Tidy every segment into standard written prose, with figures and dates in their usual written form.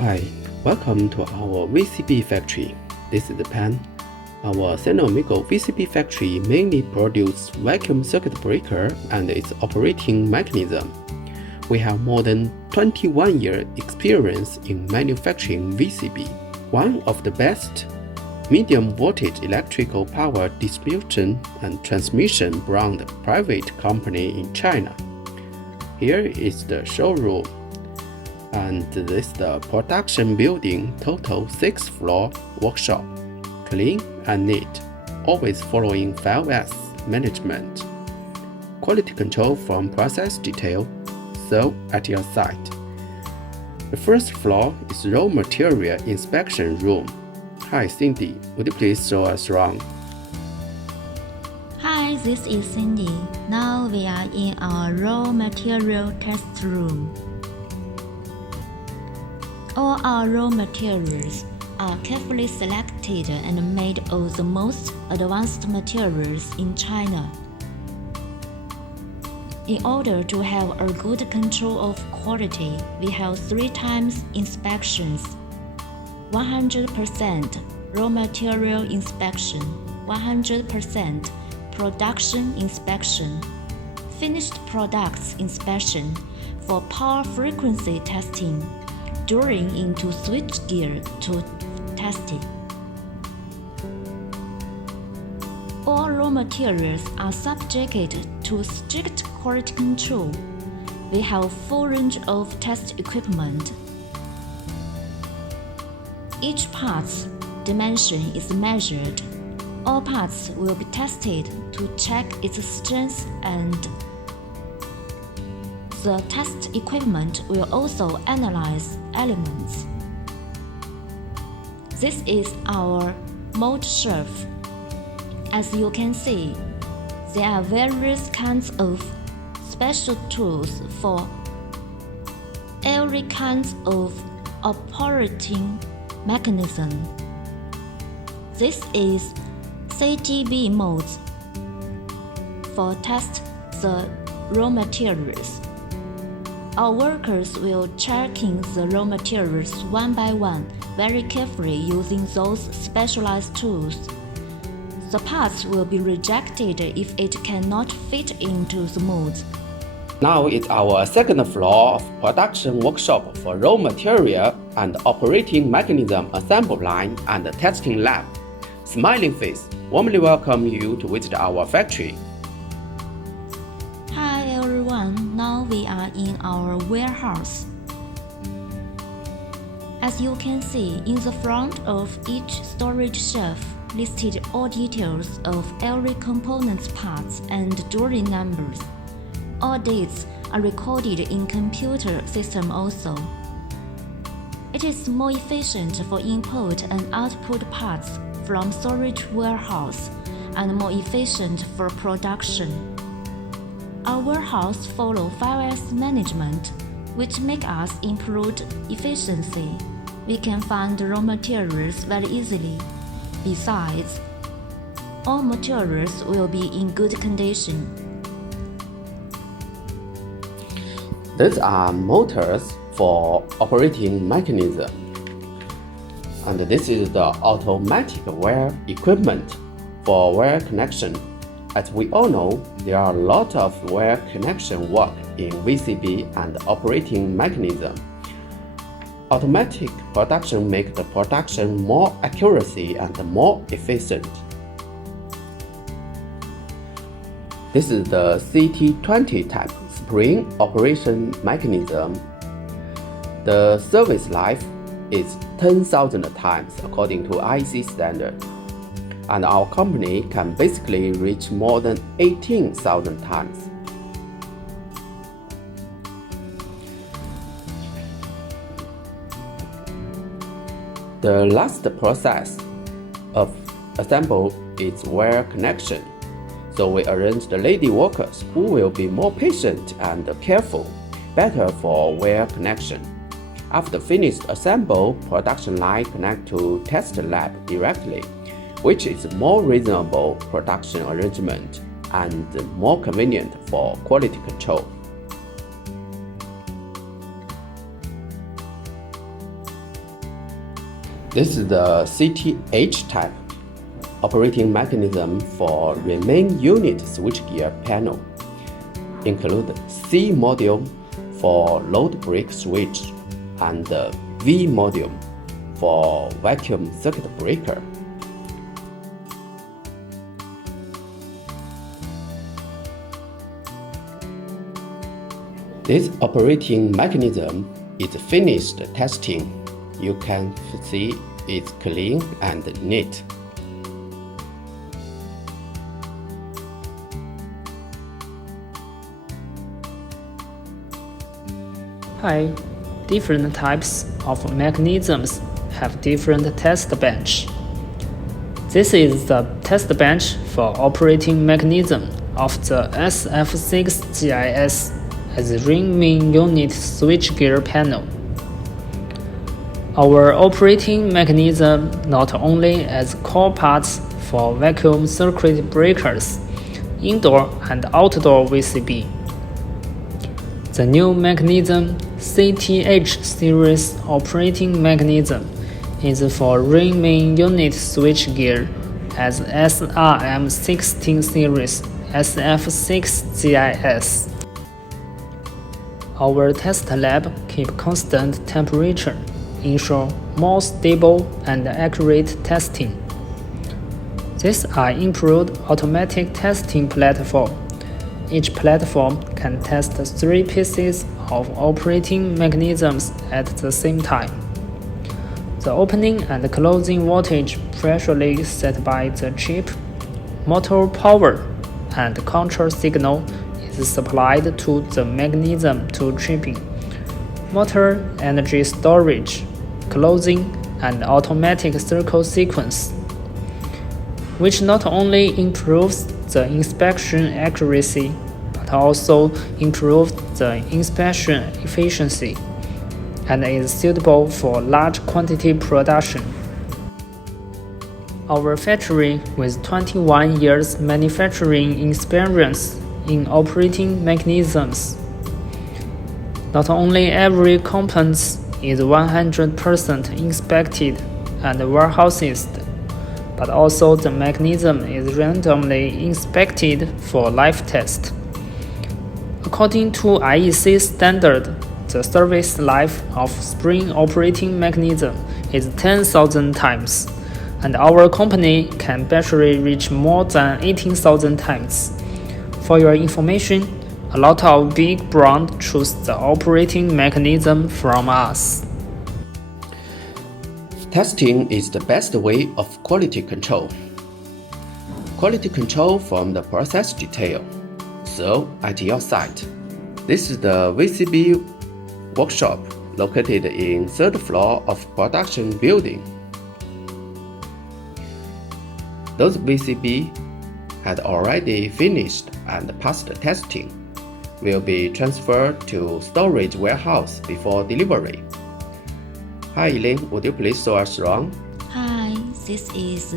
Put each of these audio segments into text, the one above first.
Hi, welcome to our VCB factory. This is the Pan. Our San Domingo VCB factory mainly produces vacuum circuit breaker and its operating mechanism. We have more than 21 years experience in manufacturing VCB, one of the best medium voltage electrical power distribution and transmission brand private company in China. Here is the showroom. And this is the production building, total 6-floor workshop, clean and neat, always following 5S management. Quality control from process detail, so at your site. The first floor is raw material inspection room. Hi Cindy, would you please show us around? Hi, this is Cindy. Now we are in our raw material test room. All our raw materials are carefully selected and made of the most advanced materials in China. In order to have a good control of quality, we have 3 times inspections: 100% raw material inspection, 100% production inspection, finished products inspection for power frequency testing, drawing into switchgear to test it. All raw materials are subjected to strict quality control. We have full range of test equipment. Each part's dimension is measured. All parts will be tested to check its strength, and the test equipment will also analyze elements. This is our mold shelf. As you can see, there are various kinds of special tools for every kind of operating mechanism. This is CTB modes for test the raw materials. Our workers will checking the raw materials one by one very carefully using those specialized tools. The parts will be rejected if it cannot fit into the molds. Now it's our second floor of production workshop for raw material and operating mechanism assembly line and testing lab. Smiling face, warmly welcome you to visit our factory. Hi everyone, now we are in our warehouse. As you can see, in the front of each storage shelf listed all details of every component's parts and drawing numbers. All dates are recorded in computer system also. It is more efficient for input and output parts from storage warehouse and more efficient for production. Our warehouse follow 5S management, which make us improve efficiency. We can find raw materials very easily. Besides, all materials will be in good condition. These are motors for operating mechanism. And this is the automatic wire equipment for wire connection. As we all know, there are a lot of wire connection work in VCB and operating mechanism. Automatic production makes the production more accuracy and more efficient. This is the CT20 type spring operation mechanism. The service life is 10,000 times according to IC standard, and our company can basically reach more than 18,000 times. The last process of assemble is wire connection. So we arrange the lady workers who will be more patient and careful, better for wire connection. After finished assemble, production line connect to test lab directly, which is more reasonable production arrangement and more convenient for quality control. This is the CTH type operating mechanism for remain unit switchgear panel. Include C module for load break switch and V module for vacuum circuit breaker. This operating mechanism is finished testing. You can see it's clean and neat. Hi, different types of mechanisms have different test bench. This is the test bench for operating mechanism of the SF6GIS as ring main unit switchgear panel. Our operating mechanism not only as core parts for vacuum circuit breakers, indoor and outdoor VCB. The new mechanism CTH series operating mechanism is for ring main unit switchgear as SRM16 series SF6GIS. Our test lab keep constant temperature, ensure more stable and accurate testing. These are improved automatic testing platform. Each platform can test 3 pieces of operating mechanisms at the same time. The opening and closing voltage pressure set by the chip, motor power, and control signal is supplied to the mechanism to tripping, motor energy storage, closing, and automatic circle sequence, which not only improves the inspection accuracy but also improves the inspection efficiency and is suitable for large quantity production. Our factory with 21 years manufacturing experience in operating mechanisms. Not only every component is 100% inspected and warehoused, but also the mechanism is randomly inspected for live test. According to IEC standard, the service life of spring operating mechanism is 10,000 times, and our company can battery reach more than 18,000 times. For your information, a lot of big brands choose the operating mechanism from us. Testing is the best way of quality control. Quality control from the process detail. So, at your site, this is the VCB workshop located in 3rd floor of production building. Those VCB had already finished and passed testing will be transferred to storage warehouse before delivery. Hi Elaine, would you please show us around? Hi, this is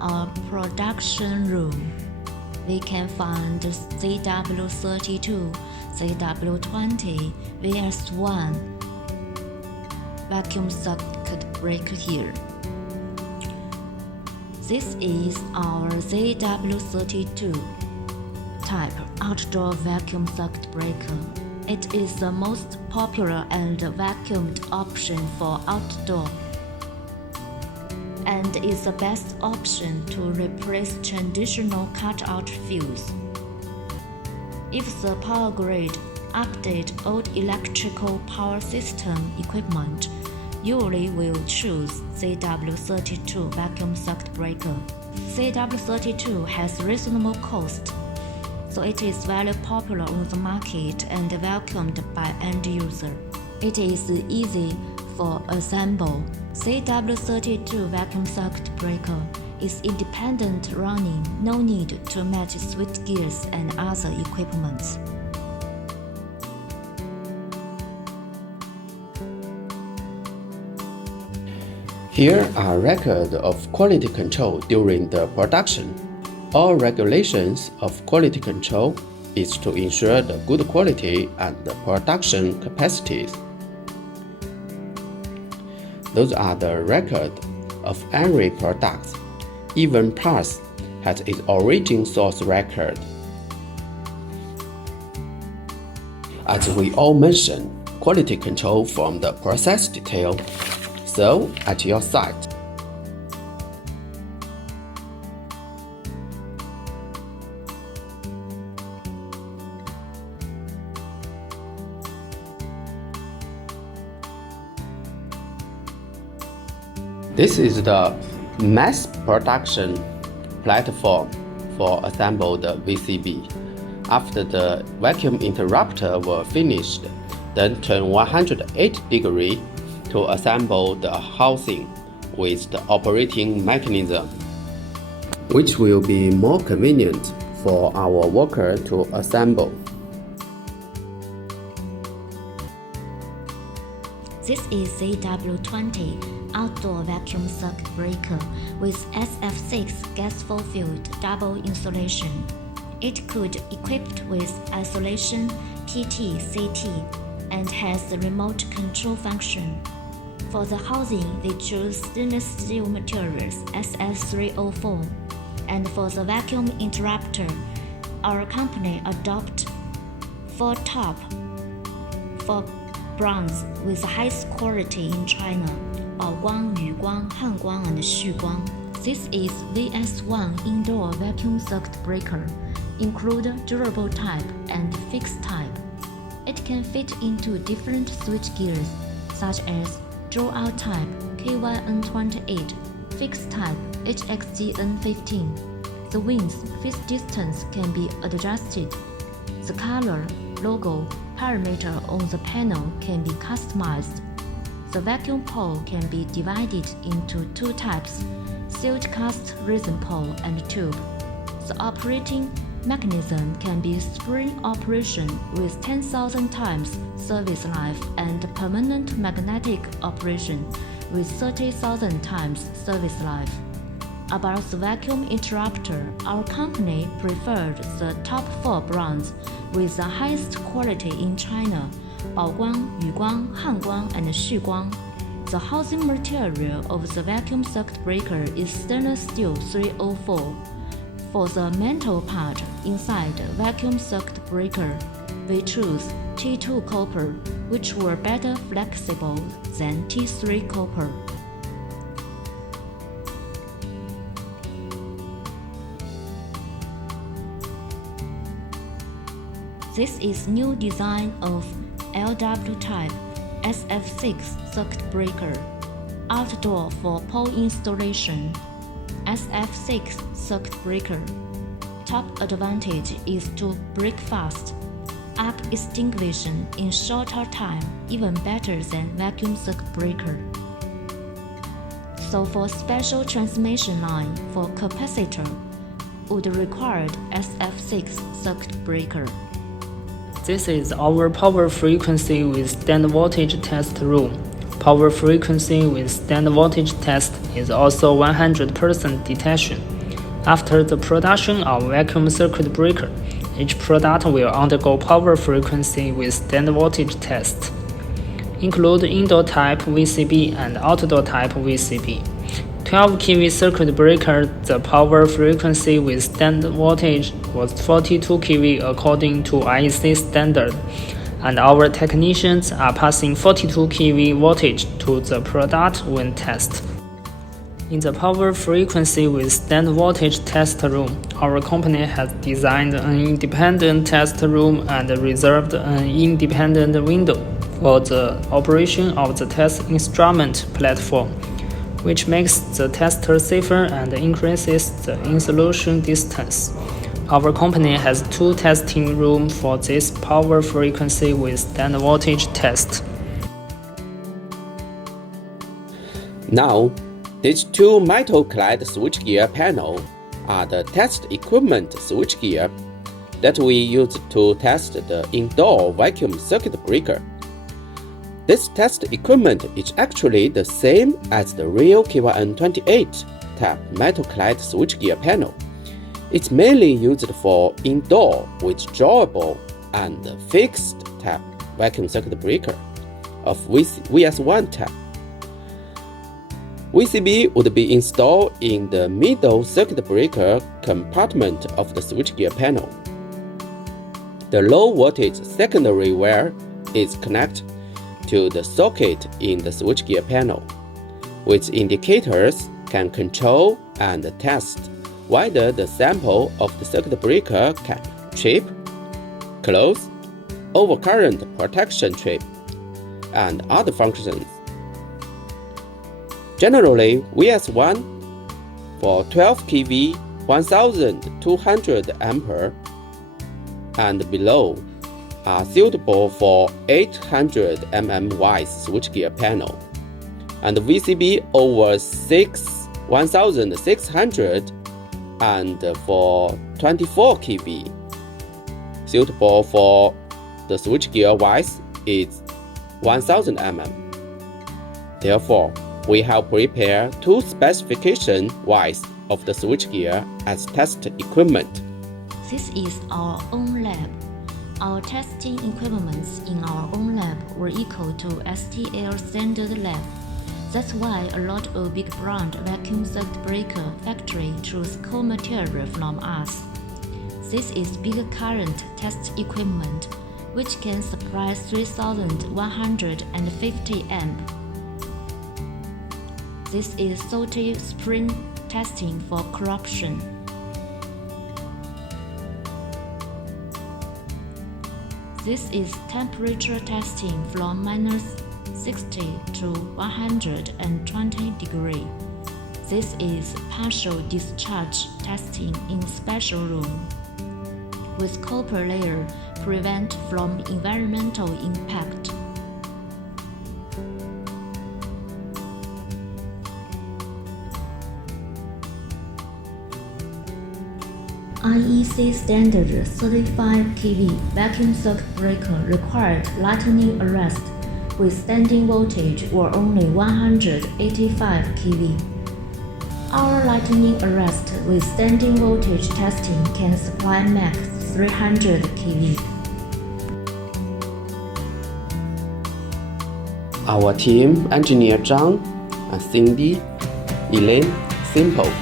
our production room. We can find ZW32, ZW20, VS1 vacuum circuit breaker here. This is our ZW32 type outdoor vacuum circuit breaker. It is the most popular and vacuumed option for outdoor, and is the best option to replace traditional cutout fuse. If the power grid update old electrical power system equipment, you will choose ZW32 vacuum circuit breaker. ZW32 has reasonable cost, so it is very popular on the market and welcomed by end user. It is easy for assemble. ZW32 vacuum circuit breaker is independent running, no need to match switchgears and other equipment. Here are records of quality control during the production. All regulations of quality control is to ensure the good quality and the production capacities. Those are the record of every product. Even parts has its origin source record. As we all mentioned, quality control from the process detail. So, at your site, this is the mass production platform for assembled VCB. After the vacuum interrupter were finished, then turn 180 degrees to assemble the housing with the operating mechanism, which will be more convenient for our worker to assemble. This is ZW20 outdoor vacuum circuit breaker with SF6 gas-fulfilled double insulation. It could equipped with isolation, PT, CT, and has the remote control function. For the housing, they choose stainless steel materials SF304, and for the vacuum interrupter, our company adopt 4 top 4 brands with the highest quality in China: 宝光、宇光、汉光 and 旭光. This is VS1 indoor vacuum circuit breaker, include durable type and fixed type. It can fit into different switchgears, such as draw-out type KYN28, fixed type HXGN15. The wind's phase distance can be adjusted. The color, logo, parameter on the panel can be customized. The vacuum pole can be divided into 2 types: sealed cast resin pole and tube. The operating mechanism can be spring operation with 10,000 times service life and permanent magnetic operation with 30,000 times service life. About the vacuum interrupter, our company preferred the top 4 brands with the highest quality in China: 宝光、宇光、汉光 and 旭光. The housing material of the vacuum circuit breaker is stainless steel 304. For the metal part inside the vacuum circuit breaker, we choose T2 copper, which were better flexible than T3 copper. This is new design of LW type SF6 circuit breaker, outdoor for pole installation. SF6 circuit breaker. Top advantage is to break fast, up extinguishing in shorter time, even better than vacuum circuit breaker. So for special transmission line for capacitor, would require SF6 circuit breaker. This is our power frequency with stand voltage test room. Power frequency with stand voltage test is also 100% detection. After the production of vacuum circuit breaker, each product will undergo power frequency with stand voltage test. Include indoor type VCB and outdoor type VCB. 12 kV circuit breaker, the power frequency with stand voltage was 42 kV according to IEC standard, and our technicians are passing 42 kV voltage to the product when test. In the power frequency with stand voltage test room, our company has designed an independent test room and reserved an independent window for the operation of the test instrument platform, which makes the tester safer and increases the insulation distance. Our company has 2 testing rooms for this power frequency with stand voltage test. Now, these 2 metal-clad switchgear panels are the test equipment switchgear that we use to test the indoor vacuum circuit breaker. This test equipment is actually the same as the real KYN28 type metal-clad switchgear panel. It's mainly used for indoor withdrawable and fixed type vacuum circuit breaker of VS1 type. VCB would be installed in the middle circuit breaker compartment of the switchgear panel. The low voltage secondary wire is connected to the socket in the switchgear panel, which indicators can control and test whether the sample of the circuit breaker can trip, close, overcurrent protection trip, and other functions. Generally, VS1 for 12 kV 1200 ampere and below are suitable for 800 mm wide switchgear panel, and VCB over 1600 and for 24 kV suitable for the switchgear wise is 1000 mm. Therefore, we have prepared two specification wise of the switchgear as test equipment. This is our own lab. Our testing equipments in our own lab were equal to STL standard lab. That's why a lot of big brand vacuum circuit breaker factory choose core material from us. This is big current test equipment, which can supply 3150 amp. This is salty spring testing for corruption. This is temperature testing from -60 to 120 degrees. This is partial discharge testing in special room. With copper layer prevent from environmental impact. IEC standard 35 kV vacuum circuit breaker required lightning arrest with standing voltage or only 185 kV. Our lightning arrest with standing voltage testing can supply max 300 kV. Our team, Engineer Zhang and Cindy, Elaine, Simple.